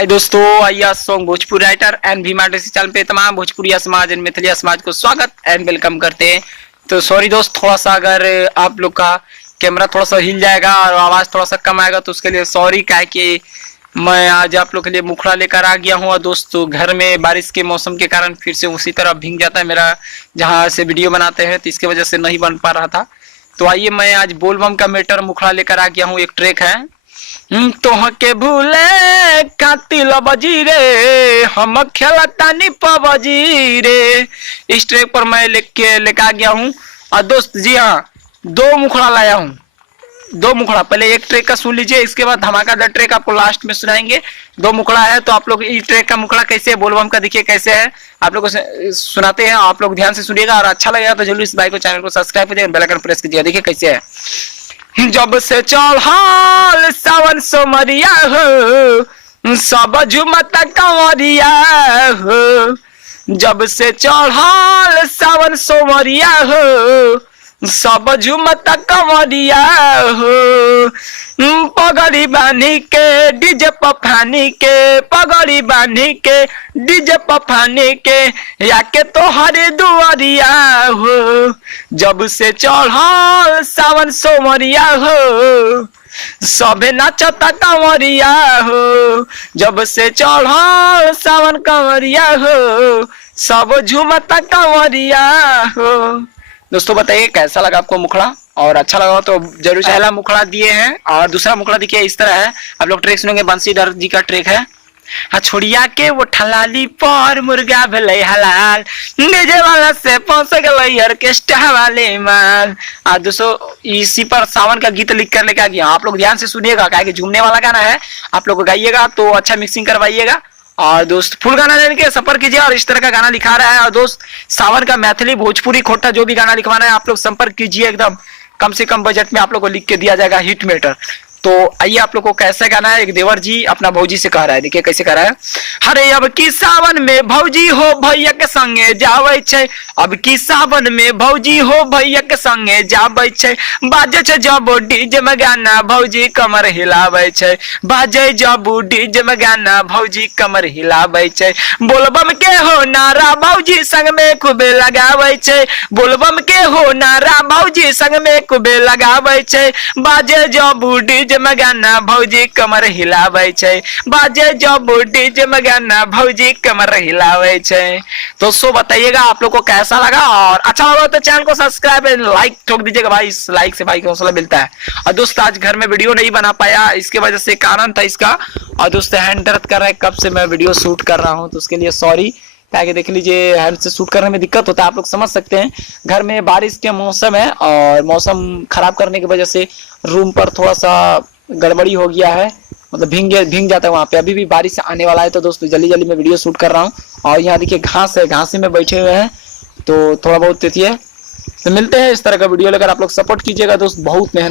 हाय दोस्तों, आइए song Bhojpuri writer and Bhima channel पे तमाम भोजपुरी समाज एंड मिथिलिया समाज को स्वागत एंड वेलकम करते हैं। तो सॉरी दोस्त, थोड़ा सा अगर आप लोग का कैमरा थोड़ा सा हिल जाएगा और आवाज थोड़ा सा कम आएगा तो उसके लिए सॉरी। क्या है कि मैं आज आप लोग के लिए मुखड़ा लेकर आ गया हूँ और दोस्तों घर में बारिश के मौसम के कारण फिर से उसी तरह भीग जाता है मेरा, जहाँ से वीडियो बनाते हैं, तो इसकी वजह से नहीं बन पा रहा था। तो आइए मैं आज बोलबम का मेटर मुखड़ा लेकर आ गया हूँ। एक ट्रैक है तोहके भूले कातिल बजी रे, हम खेलतानी पबजी रे। इस ट्रैक पर मैं लेके आ गया हूँ। और दोस्त जी हाँ, दो मुखड़ा लाया हूँ, दो मुखड़ा। पहले एक ट्रैक का सुन लीजिए, इसके बाद धमाकादार ट्रैक आपको लास्ट में सुनाएंगे। दो मुखड़ा है तो आप लोग इस ट्रैक का मुखड़ा कैसे है, बोलबम का देखिए कैसे है, आप लोग को सुनाते हैं। आप लोग ध्यान से सुनिएगा और अच्छा लगेगा तो जरूर इस भाई को चैनल को सब्सक्राइब कीजिए, बेल आइकन प्रेस कीजिए। देखिए कैसे है। जब से चढ़ल सावन सोमरिया हो, सब झुमता कंवरिया हो। जब से चढ़ल सावन सोमरिया हो, सब झुमता कंवरिया हो। पगड़ी बांधी के डीजे पफानी के, पगड़ी बांधी के डीजे पफानी के, याके तोहरे दुआरिया हो। जब से चढ़ल सावन सोमरिया हो, सबे नाचता कंवरिया हो। जब से चढ़ल सावन कंवरिया हो, सब झूमता कंवरिया हो। दोस्तों बताइए कैसा लगा आपको मुखड़ा, और अच्छा लगा तो जरूर। पहला मुखड़ा दिए हैं और दूसरा मुखड़ा देखिए इस तरह है। आप लोग ट्रैक सुनेंगे, बंसीधर जी का ट्रैक है। छोड़िया के वो ठलाली पर मुर्गा भले हलाल, डीजे वाला से पहुंच गए ऑर्केस्ट्रा वाले माल। और दोस्तों इसी पर सावन का गीत लिख कर लेके आ गया। आप लोग ध्यान से सुनिएगा, क्या कि झूमने वाला गाना है, आप लोग गाइएगा तो अच्छा मिक्सिंग करवाइएगा। और दोस्त फुल गाना लेने के सफर कीजिए और इस तरह का गाना लिखा रहा है। और दोस्त सावन का मैथिली भोजपुरी खोटा जो भी गाना लिखवाना है आप लोग संपर्क कीजिए, एकदम कम से कम बजट में आप लोग को लिख के दिया जाएगा हिट मेटर। तो आइए आप लोग को कैसे गाना है। एक देवर जी अपना भौजी से कह रहा है, देखिए कैसे कह रहा है। हरे अब की सावन में भौजी हो भैया के संगे जावे छे, अब की सावन में भौजी हो भैया के संगे जावे छे। बाजे छे जब डीजे में गाना भौजी कमर हिलावे छे, बाजे जब डीजे में गाना भौजी कमर हिलावे छे। बोलबम के हो नारा भौजी संग में खूबे लगावे छे, बोलबम के हो नारा भौजी संग में खूबे लगावे छे। बाजे जब डीजे में गाना भौजी कमर हिलावे छे, बाजे जब डीजे में गाना भौजी कमर हिलावे छे। तो सो बताइएगा आप लोग को कैसा लगा, और अच्छा लगा तो चैनल को सब्सक्राइब एंड लाइक ठोक दीजिएगा भाई। इस लाइक से भाई को हौसला मिलता है। और दोस्त आज घर में वीडियो नहीं बना पाया, इसके वजह से कारण था इसका। और दोस्त हैंड दर्द कर रहा है, कब से मैं वीडियो शूट कर रहा हूँ, तो उसके लिए सॉरी। ताकि देख लीजिए हैंड से शूट करने में दिक्कत होता है, आप लोग समझ सकते हैं। घर में बारिश के मौसम है और मौसम खराब करने की वजह से रूम पर थोड़ा सा गड़बड़ी हो गया है, मतलब भीग जाता है वहाँ पे। अभी भी बारिश आने वाला है तो दोस्तों जल्दी जल्दी मैं वीडियो शूट कर रहा हूँ। और यहाँ देखिए घास है, घास में बैठे हुए हैं तो थोड़ा बहुत देखिए। तो मिलते हैं इस तरह का वीडियो लेकर, आप लोग सपोर्ट कीजिएगा दोस्त। बहुत मेहनत